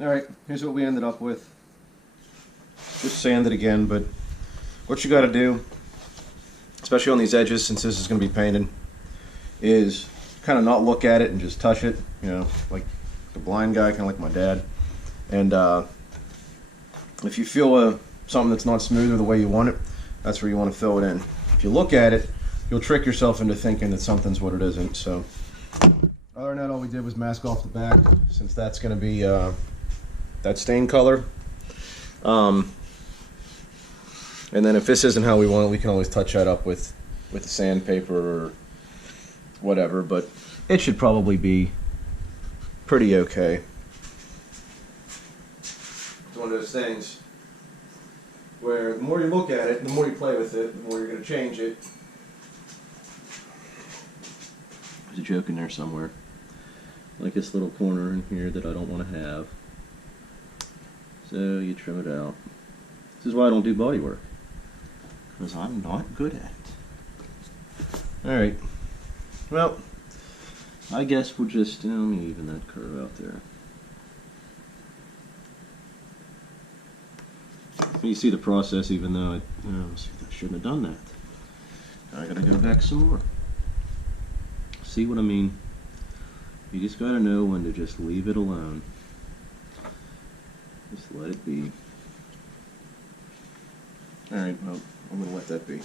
Alright, here's what we ended up with. Just sand it again, but what you gotta do, especially on these edges since this is gonna be painted, is kind of not look at it and just touch it, you know, like the blind guy, kind of like my dad. And if you feel something that's not smooth or the way you want it, that's where you want to fill it in. If you look at it, you'll trick yourself into thinking that something's what it isn't. So other than that, all we did was mask off the back, since that's going to be that stain color. And then if this isn't how we want it, we can always touch that up with the sandpaper or whatever, but it should probably be pretty okay. It's one of those things where the more you look at it, the more you play with it, the more you're going to change it. There's a joke in there somewhere. Like this little corner in here that I don't want to have. So you trim it out. This is why I don't do body work, because I'm not good at it. Alright. Well, I guess we'll just, let me even that curve out there. You see the process, even though I shouldn't have done that. I gotta go back some more. See what I mean? You just gotta know when to just leave it alone. Just let it be. Alright, well, I'm gonna let that be.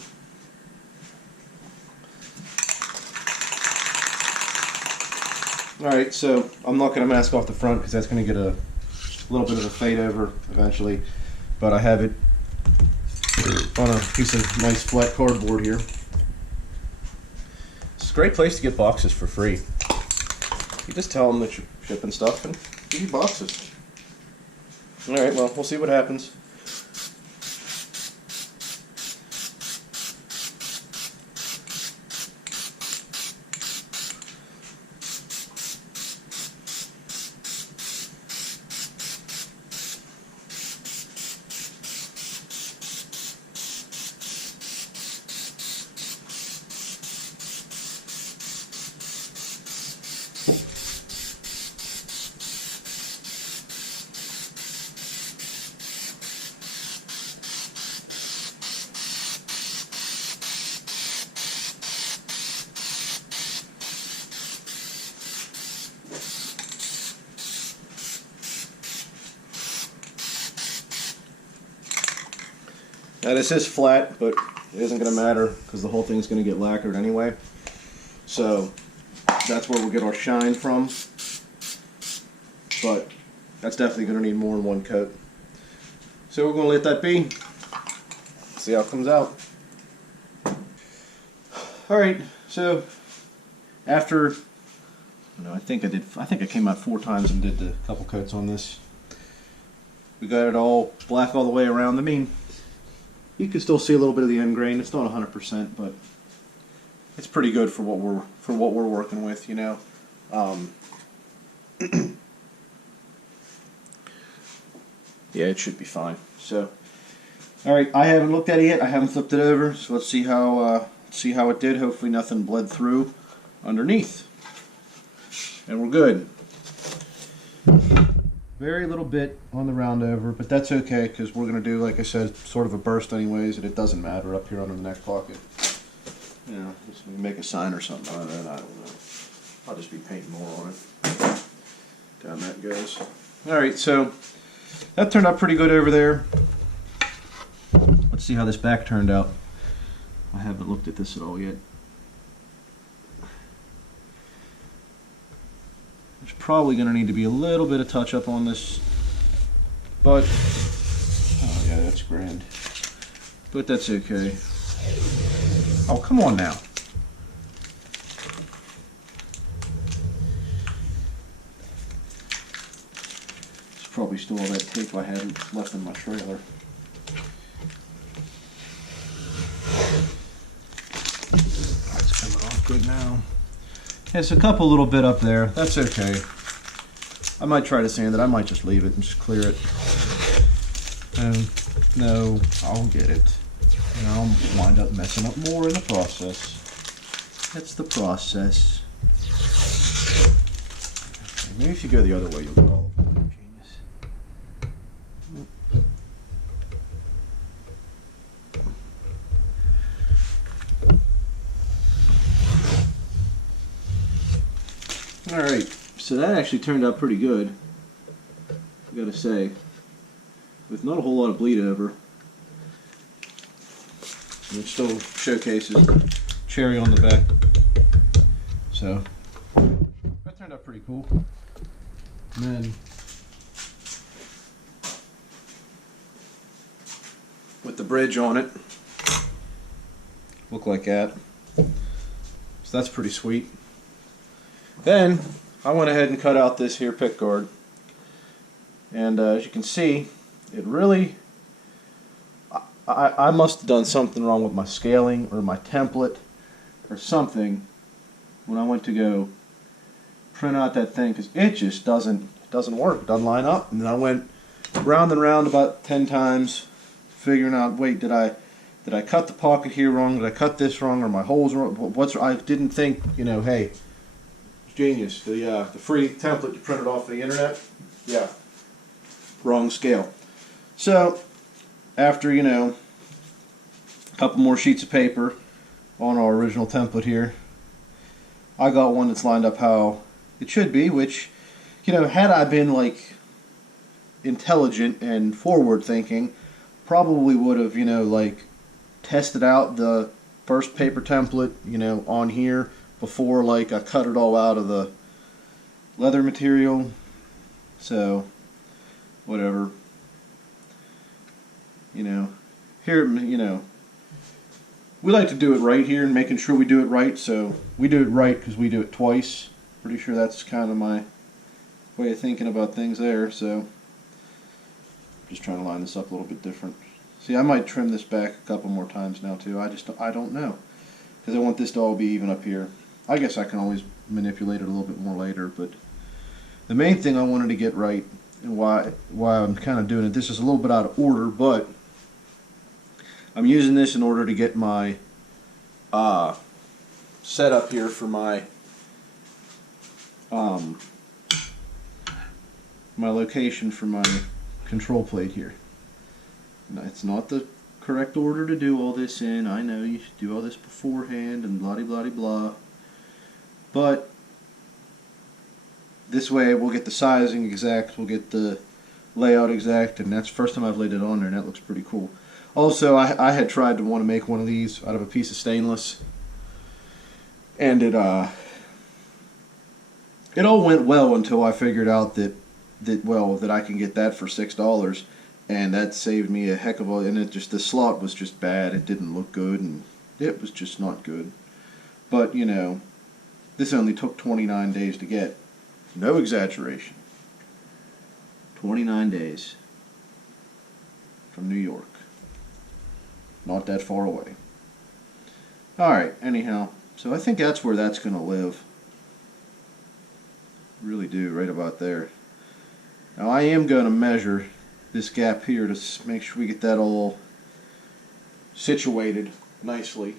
Alright, so I'm not going to mask off the front because that's going to get a little bit of a fade over eventually, but I have it on a piece of nice flat cardboard here. It's a great place to get boxes for free. You just tell them that you're shipping stuff and give you boxes. Alright, well, we'll see what happens. Now this is flat, but it isn't going to matter because the whole thing's going to get lacquered anyway. So that's where we'll get our shine from. But that's definitely going to need more than one coat. So we're going to let that be. See how it comes out. Alright, so after, I think I came out 4 times and did a couple coats on this. We got it all black all the way around. I mean, you can still see a little bit of the end grain. It's not 100%, but it's pretty good for what we're working with, you know. Yeah, it should be fine. So, all right, I haven't looked at it yet. I haven't flipped it over, so let's see how it did. Hopefully, nothing bled through underneath, and we're good. Very little bit on the round over, but that's okay because we're going to do, like I said, sort of a burst anyways, and it doesn't matter up here under the neck pocket. You know, just make a sign or something on it. I don't know. I'll just be painting more on it. Down that goes. Alright, so that turned out pretty good over there. Let's see how this back turned out. I haven't looked at this at all yet. There's probably going to need to be a little bit of touch up on this, but oh yeah, that's grand. But that's okay. Oh, come on now. There's probably still all that tape I had left in my trailer. That's coming off good now. There's a couple little bit up there. That's okay. I might try to sand it. I might just leave it and just clear it. No, I'll get it. And I'll wind up messing up more in the process. That's the process. Okay, maybe if you go the other way, you'll get all of it. Genius. Alright, so that actually turned out pretty good, I gotta say, with not a whole lot of bleed over. And it still showcases cherry on the back. So that turned out pretty cool. And then with the bridge on it, look like that. So that's pretty sweet. Then I went ahead and cut out this here pick guard, and as you can see, it really, I must have done something wrong with my scaling or my template or something when I went to go print out that thing, because it just doesn't work. It doesn't line up. And then I went round and round about 10 times, figuring out, wait, did I cut the pocket here wrong? Did I cut this wrong? Or my holes wrong? I didn't think, you know, hey, genius. The free template you printed off the internet, yeah, wrong scale. So after, you know, a couple more sheets of paper on our original template here, I got one that's lined up how it should be, which, you know, had I been like intelligent and forward thinking, probably would have, you know, like tested out the first paper template, you know, on here before like I cut it all out of the leather material. So whatever, you know, here, you know, we like to do it right here and making sure we do it right, so we do it right because we do it twice. Pretty sure that's kind of my way of thinking about things there. So just trying to line this up a little bit different. See, I might trim this back a couple more times now too. I don't know, because I want this to all be even up here. I guess I can always manipulate it a little bit more later, but the main thing I wanted to get right, and why I'm kind of doing it, this is a little bit out of order, but I'm using this in order to get my setup here for my my location for my control plate here. Now, it's not the correct order to do all this in. I know you should do all this beforehand and blah blah blah, but this way we'll get the sizing exact, we'll get the layout exact, and that's the first time I've laid it on there, and that looks pretty cool. Also, I had tried to want to make one of these out of a piece of stainless, and it all went well until I figured out that I can get that for $6, and that saved me a heck of a. And the slot was just bad. It didn't look good, and it was just not good. But you know, this only took 29 days to get. No exaggeration. 29 days from New York. Not that far away. Alright, anyhow, so I think that's where that's going to live. Really do, right about there. Now I am going to measure this gap here to make sure we get that all situated nicely.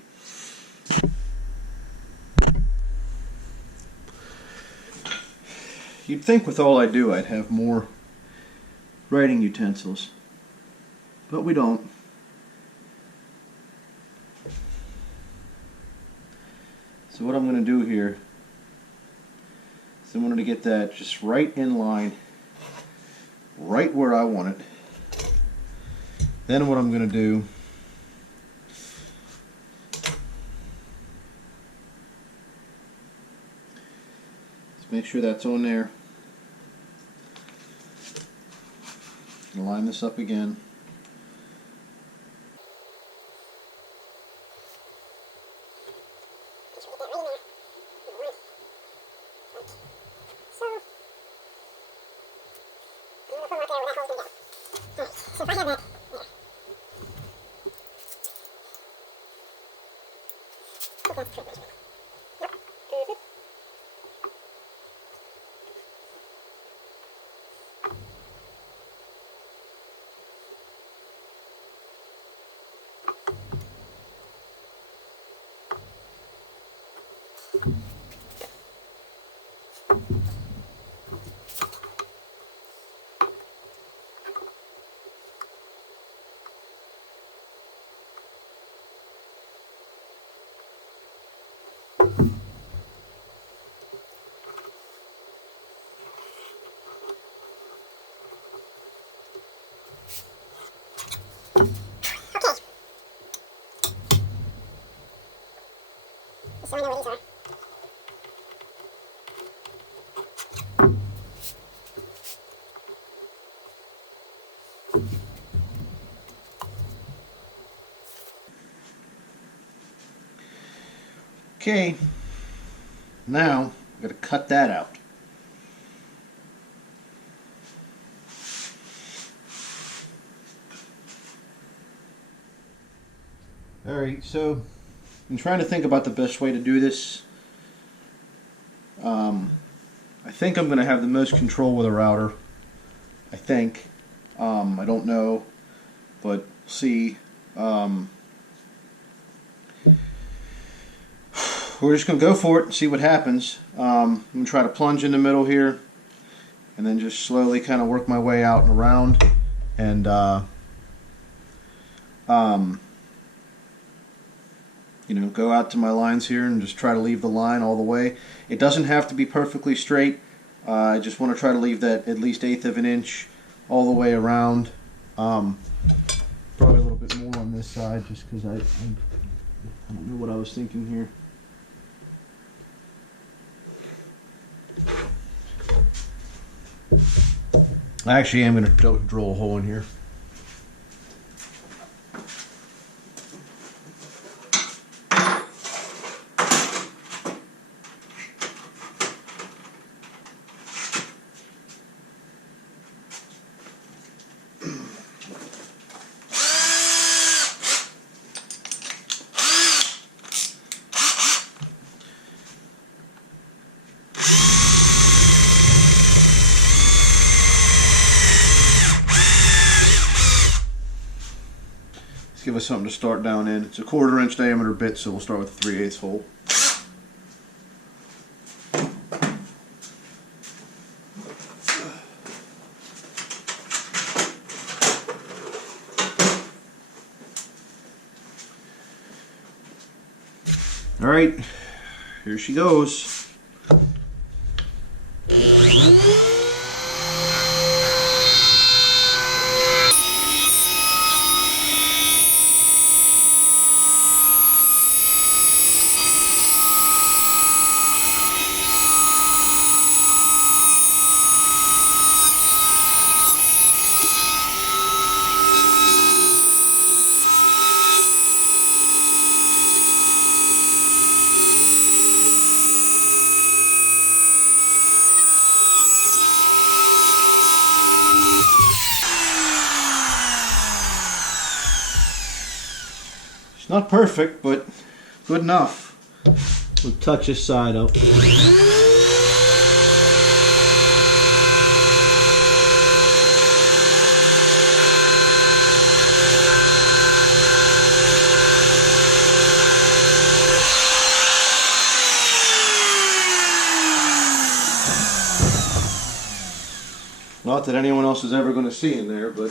You'd think with all I do I'd have more writing utensils, but we don't. So what I'm going to do here is I'm going to get that just right in line, right where I want it. Then what I'm going to do is make sure that's on there. Line this up again. Okay, now I'm going to cut that out. Alright, so I'm trying to think about the best way to do this. I think I'm going to have the most control with a router. I think. I don't know, but see. We're just going to go for it and see what happens. I'm going to try to plunge in the middle here and then just slowly kind of work my way out and around and you know, go out to my lines here and just try to leave the line all the way. It doesn't have to be perfectly straight. I just want to try to leave that at least 1/8 of an inch all the way around. Probably a little bit more on this side just because I don't know what I was thinking here. I actually am going to drill a hole in here. Give us something to start down in. It's a 1/4 inch diameter bit, so we'll start with a 3/8 hole. All right, here she goes. It's not perfect, but good enough. We'll touch this side up. Not that anyone else is ever going to see in there, but